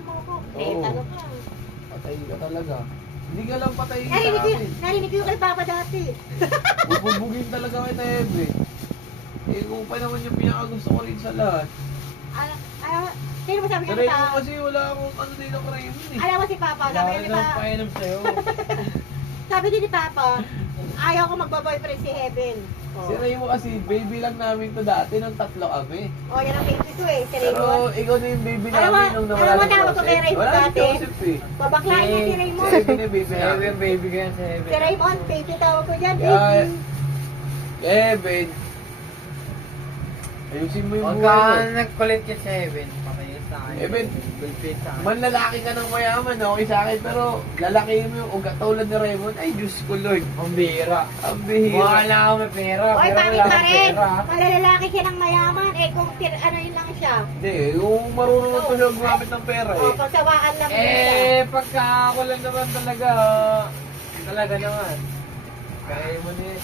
mo ko. Eh, Oo. talo ka. Patay ka talaga. Hindi ka lang patay sa akin. Narinig ko kay Papa dati. Bubugin talaga kita, Ebe. Eh, kung pa naman yung pinakagusto ko rin sa lahat. Sino mo sabi Pero niya yun pa? kasi wala akong ano din ako Raymond eh. Alam mo si Papa, sabi Wala ni na Papa. painom sa'yo. Sabi din ni Papa, ayaw ko magbaboyfriend si Heaven. Si Raymond kasi, baby lang namin to dati nung tatlo kami. Oh, yan ang baby ko eh, si Pero Raymond. ikaw na yung baby Alam mo- namin nung nawala alam mo si tawag ko kay Joseph. Raymond Wala si dati? Joseph eh. Babaklaan niya si Raymond. Si Ebe na yung baby Si namin. Heaven, baby ka yan, si Heaven. Si Raymond, baby tawag ko dyan, Kaya, baby. Ebe, ayusin mo yung Huwag buhay ka mo. nagkulit ka sa Heaven. Pakayos sa akin. Heaven, Girlfriend sa akin. manlalaki ka ng mayaman, okay sa akin, pero lalaki mo yung ugat tulad ni Raymond, ay Diyos ko Lord. Ang bihira. Ang bihira. Wala ako may pera. Oy, pero pangit wala pa akong rin. pera. Malalalaki siya ng mayaman, eh kung ano yun lang siya. Hindi, yung marunong na siya gumamit ng pera Oh, eh. pagsawaan lang yun siya. Eh, pagka ako lang naman talaga, talaga naman. Kaya mo na yun.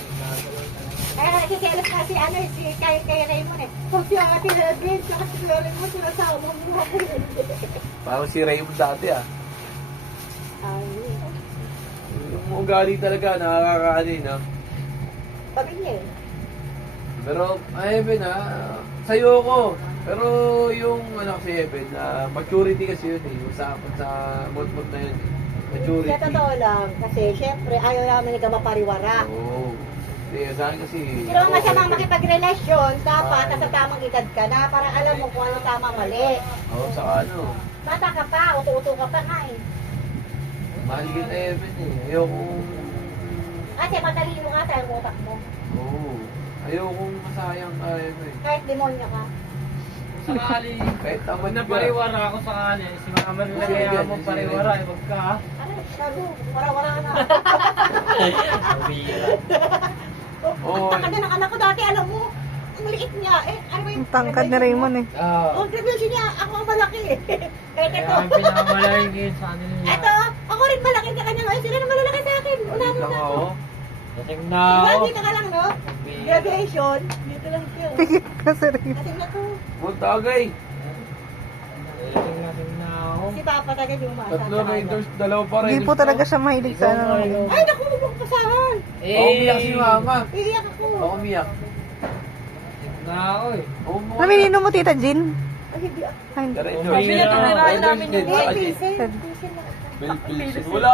Kaya nagsiselos na si ano, si kay Raymond eh. Kung si Ate Edwin, saka si Raymond, sinasama mo ako yun. Parang si Raymond dati ah. Ay, Yung ugali talaga, nakakaanin ah. pamilya eh. Pero, Evan ah, sa'yo ko. Pero yung ano si Evan, maturity kasi yun eh. Yung sa mot-mot na yun eh. Maturity. Sa totoo lang, kasi syempre ayaw namin ikaw mapariwara. Oo. Hindi, sa akin kasi... Pero ang masamang ako, makipagrelasyon, dapat nasa tamang edad ka na para alam mo kung ano tama mali. Oo, saka ano. Bata ka pa, uto-uto ka pa nga eh. Mahal kita Evan eh. Ayoko... Kasi matalino ka sa utak mo. Oo. Ayokong masayang ka Evan eh. Kahit demonyo ka. Sakali, Kahit tamad pag ka. napariwara ako sakali, si mama nila kaya mo pariwara, eh, wag ka. Ano, sabi, wala na. Ang bihira. Oo. Ang tanga ng anak ko dati, alam mo, ang liit niya. Eh, ano ba yung... Ang tangkad ni Raymond eh. Oh, graduation niya, ako ang malaki eh. Eh, Kaya ito. ang pinakamalaki ngayon sa kanila niya. Ito, ako rin malaki ka kanya ngayon. Sila na malalaki sa akin. Wala Alis na lang na. ako. Lasing na Diba, ako. dito ka lang, no? Ang bihira. Graduation, dito lang siya. Pikit ka si Raymond. Lasing na to. Buntagay. Lasing na ako. Si Papa talaga yung umasa. Tatlo Raiders, dalawa pa Hindi Raiders. po talaga siya mahilig sa ano. Ay, naku, huwag mong pasahan. Oo, umiyak si mama. Iiyak ako. Oo, umiyak. Na ako eh. Oo, mo. Namininom mo, Tita Jean? Ay, hindi ako. Ay, hindi. Raiders. Sabi na, tinirahan Raiders namin din, Eh, saka si Pilsen. Pilsen lang. Bill Pilsen. Wala,